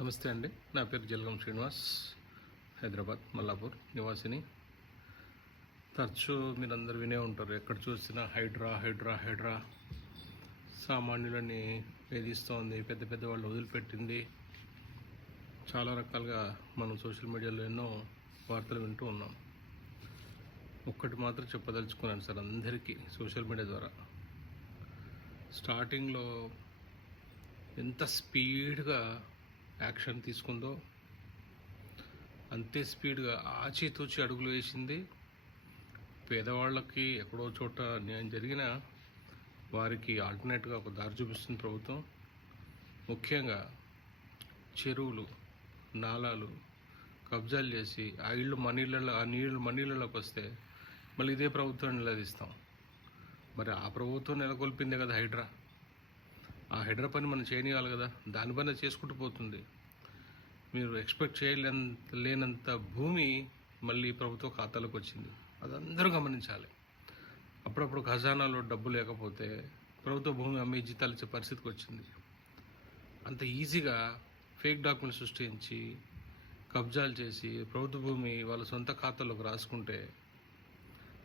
నమస్తే అండి. నా పేరు జలగం శ్రీనివాస్, హైదరాబాద్ మల్లాపూర్ నివాసిని. తరచూ మీరందరూ వినే ఉంటారు, ఎక్కడ చూసినా హైడ్రా హైడ్రా హైడ్రా సామాన్యులని వేధిస్తోంది, పెద్ద పెద్ద వాళ్ళు వదిలిపెట్టింది. చాలా రకాలుగా మనం సోషల్ మీడియాలో ఎన్నో వార్తలు వింటూ ఉన్నాం. ఒక్కటి మాత్రం చెప్పదలుచుకున్నాను సార్ అందరికీ సోషల్ మీడియా ద్వారా. స్టార్టింగ్లో ఎంత స్పీడ్గా యాక్షన్ తీసుకుందో అంతే స్పీడ్గా ఆచితూచి అడుగులు వేసింది. పేదవాళ్ళకి ఎక్కడో చోట న్యాయం జరిగినా వారికి ఆల్టర్నేట్గా ఒక దారి చూపిస్తుంది ప్రభుత్వం. ముఖ్యంగా చెరువులు, నాలాలు కబ్జాలు చేసి ఆ ఇళ్ళు మనీళ్ళలోకి వస్తే మళ్ళీ ఇదే ప్రభుత్వం నిలదీస్తాం. మరి ఆ ప్రభుత్వం నెలకొల్పిందే కదా హైడ్రా. ఆ హైడ్రా పని మనం చేయనియాలి కదా, దాని పని చేసుకుంటూ పోతుంది. మీరు ఎక్స్పెక్ట్ లేనంత భూమి మళ్ళీ ప్రభుత్వ ఖాతాలోకి వచ్చింది. అది అందరూ గమనించాలి. అప్పుడప్పుడు ఖజానాలో డబ్బు లేకపోతే ప్రభుత్వ భూమి అమ్మి జీతాలు ఇచ్చే పరిస్థితికి వచ్చింది. అంత ఈజీగా ఫేక్ డాక్యుమెంట్స్ సృష్టించి కబ్జాలు చేసి ప్రభుత్వ భూమి వాళ్ళ సొంత ఖాతాలోకి రాసుకుంటే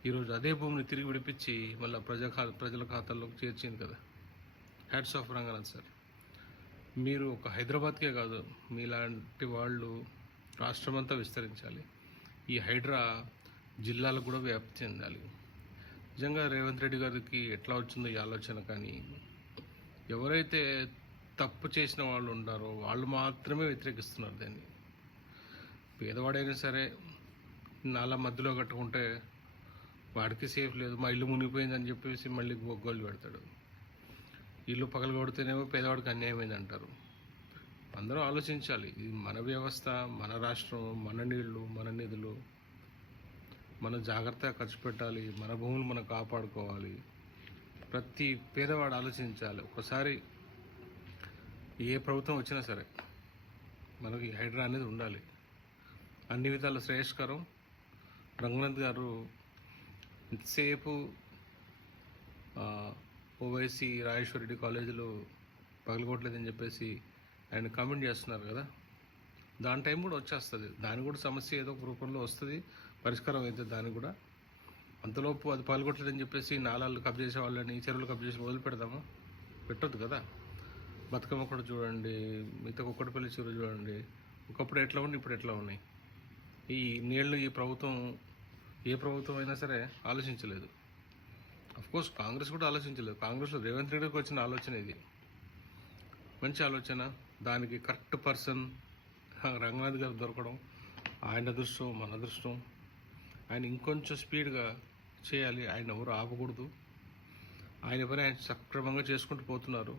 ఈరోజు అదే భూమిని తిరిగి విడిపించి మళ్ళీ ప్రజల ఖాతాల్లోకి చేర్చింది కదా. Hats off Ranganath sir. మీరు ఒక హైదరాబాద్కే కాదు, మీలాంటి వాళ్ళు రాష్ట్రమంతా విస్తరించాలి. ఈ హైడ్రా జిల్లాలకు కూడా వ్యాప్తి చెందాలి. నిజంగా రేవంత్ రెడ్డి గారికి ఎట్లా వచ్చిందో ఈ ఆలోచన, కానీ ఎవరైతే తప్పు చేసిన వాళ్ళు ఉన్నారో వాళ్ళు మాత్రమే వ్యతిరేకిస్తున్నారు దాన్ని. పేదవాడైనా సరే నాలా మధ్యలో కట్టుకుంటే వాడికి సేఫ్ లేదు, మా ఇల్లు మునిగిపోయిందని చెప్పేసి మళ్ళీ గొగ్గోళ్ళు పెడతాడు. ఇల్లు పగలగొడితేనేమో పేదవాడికి అన్యాయమైంది అంటారు. అందరూ ఆలోచించాలి. ఇది మన వ్యవస్థ, మన రాష్ట్రం, మన నీళ్లు, మన నిధులు, మనం జాగ్రత్తగా ఖర్చు పెట్టాలి. మన భూములు మనం కాపాడుకోవాలి. ప్రతి పేదవాడు ఆలోచించాలి. ఒకసారి ఏ ప్రభుత్వం వచ్చినా సరే మనకి హైడ్రా అనేది ఉండాలి. అన్ని విధాల శ్రేయస్కరం. రంగనాథ్ గారు ఇంతసేపు ఓవైసీ రాజేశ్వరరెడ్డి కాలేజీలో పగలగొట్టలేదని చెప్పేసి ఆయన కామెంట్ చేస్తున్నారు కదా, దాని టైం కూడా వచ్చేస్తుంది. దాని కూడా సమస్య ఏదో ఒక రూపంలో వస్తుంది, పరిష్కారం అవుతుంది దానికి కూడా. అంతలోపు అది పగలగొట్టలేదని చెప్పేసి నాలాలు కబ్జా చేసే వాళ్ళని, చెరువులు కబ్జా చేసి వదిలిపెడదామా? పెట్టొద్దు కదా. బతుకమ్మ కూడా చూడండి, మిగతా కుక్కడపల్లి చెరువు చూడండి, ఒకప్పుడు ఎట్లా ఉన్నాయి, ఇప్పుడు ఎట్లా ఉన్నాయి. ఈ నీళ్లు ఈ ప్రభుత్వం, ఏ ప్రభుత్వం అయినా సరే ఆలోచించలేదు. అఫ్కోర్స్ కాంగ్రెస్ కూడా ఆలోచించలేదు. కాంగ్రెస్లో రేవంత్ రెడ్డికి వచ్చిన ఆలోచన ఇది, మంచి ఆలోచన. దానికి కరెక్ట్ పర్సన్ రంగనాథ్ గారు దొరకడం ఆయన అదృష్టం, మన అదృష్టం. ఆయన ఇంకొంచెం స్పీడ్గా చేయాలి. ఆయన ఎవరు ఆపకూడదు. ఆయన పని ఆయన సక్రమంగా చేసుకుంటూ పోతున్నారు.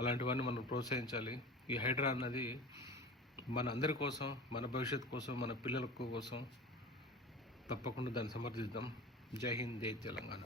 అలాంటివన్నీ మనం ప్రోత్సహించాలి. ఈ హైడ్రా అన్నది మన అందరి కోసం, మన భవిష్యత్తు కోసం, మన పిల్లల కోసం. తప్పకుండా దాన్ని సమర్థిద్దాం. జై హింద్, జై తెలంగాణ.